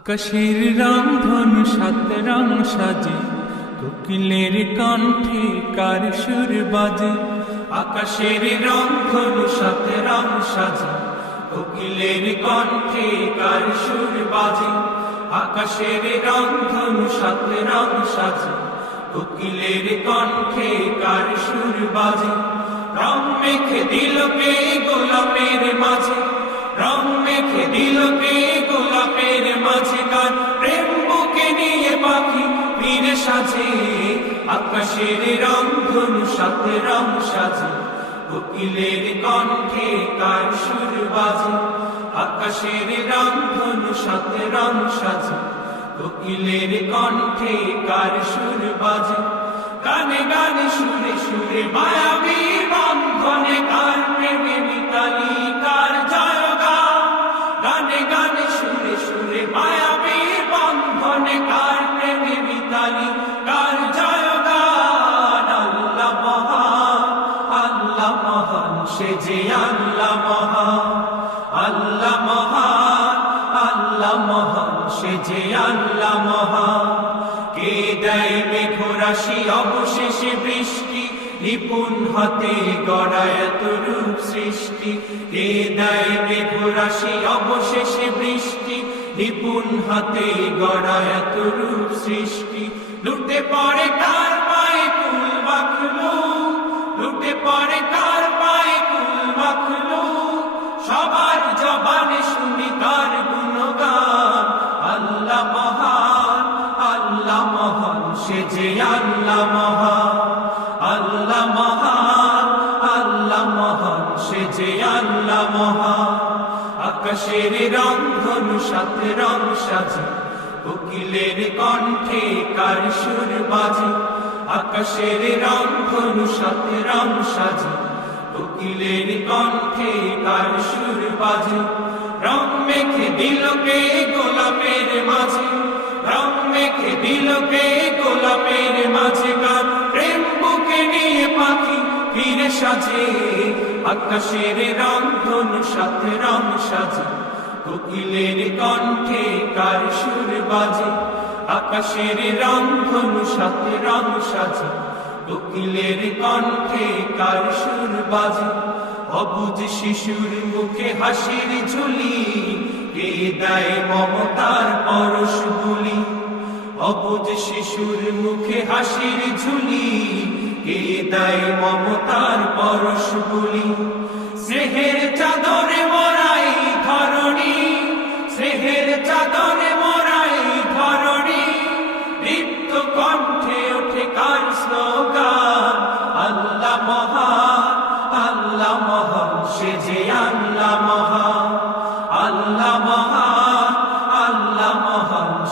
আকাশের ধনু সাত রং সাজে, কোকিলের কণ্ঠে কার সুর বাজে। আকাশের রং ধনু সাত রং সাজে, কোকিলের কণ্ঠে কার সুর বাজে। আকাশের রং ধনু সাত রং সাজে, কোকিলের কণ্ঠে কার সুর বাজে। রং মেখে দিল কে গোলাপের মাঝে। রং মেখে দিল কে গোলাপের প্রেম বুকে নিয়ে পাখি সাজে। আকাশের রং ধনু সাথে রং সাজে। কোকিলের কণ্ঠে কার সুর বাজে। আকাশের রং ধনু রং সাজে। কোকিলের কণ্ঠে কার সুর বাজে। গানে গানে সুরে সুরে মায়াবী সে যে আল্লাহ মহান আল্লাহ মহান আল্লাহ মহান সে যে আল্লাহ মহান কে দেয় মেঘরাশি, অবশেষে বৃষ্টি, নিপুণ হাতে গড়ায় এত রূপ সৃষ্টি। কে দেয় মেঘরাশি, অবশেষে বৃষ্টি, নিপুণ হাতে গড়ায় এত রূপ সৃষ্টি। লুটে পড়ে কার পায়ে কুল বাখলো লুটে পড়ে সবার জবানে শুনি কার গুণগান। আল্লাহ মহান আল্লাহ মহান, সে যে আল্লাহ মহান। আল্লাহ মহান আল্লাহ মহান, সে যে আল্লাহ মহান। আকাশের রং ধনু সাথে রং সাজে, কোকিলের কণ্ঠে কার সুর বাজে। আকাশের রং ধনু সাথে রং সাজে কোকিলের কণ্ঠে কার সুর বাজে। রং মেখে দিল কে গোলাপের মাঝে। রং মেখে দিল কে গোলাপের মাঝে গান। প্রেম বুকে নিয়ে পাখি ফিরে সাজে। আকাশের রং ধনু সাথে রং সাজে। কোকিলের কণ্ঠে কার সুর বাজে। আকাশের রং ধনু সাথে রং সাজে। কোকিলের কণ্ঠে কার সুর বাজে অবুজ শিশুর মুখে হাসির ঝুলি, কে দায় মমতার পরশ বলি? অবুজ শিশুর মুখে হাসির ঝুলি, কে দায় মমতার পরশ গুলি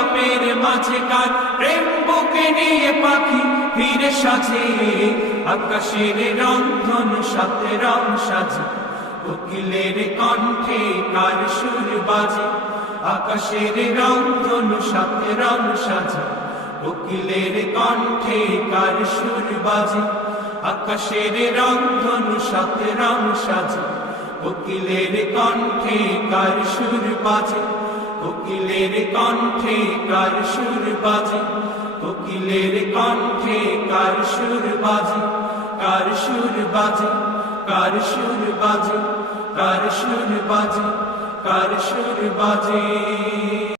গোলাপের মাঝে কার প্রেম বুকে নিয়ে পাখি ফিরে সাজে। আকাশের রং ধনু সাথে রং সাজে। কোকিলের কণ্ঠে কার সুর বাজে। আকাশের রং ধনু সাথে রং সাজে। কোকিলের কণ্ঠে কার সুর বাজে। আকাশের রং ধনু সাথে রং সাজে। কোকিলের কণ্ঠে কার সুর বাজে। কোকিলের কণ্ঠে কার সুর বাজে? কোকিলের কণ্ঠে কার সুর বাজে? কার সুর বাজে? কার সুর বাজে? কার সুর বাজে? কার সুর বাজে?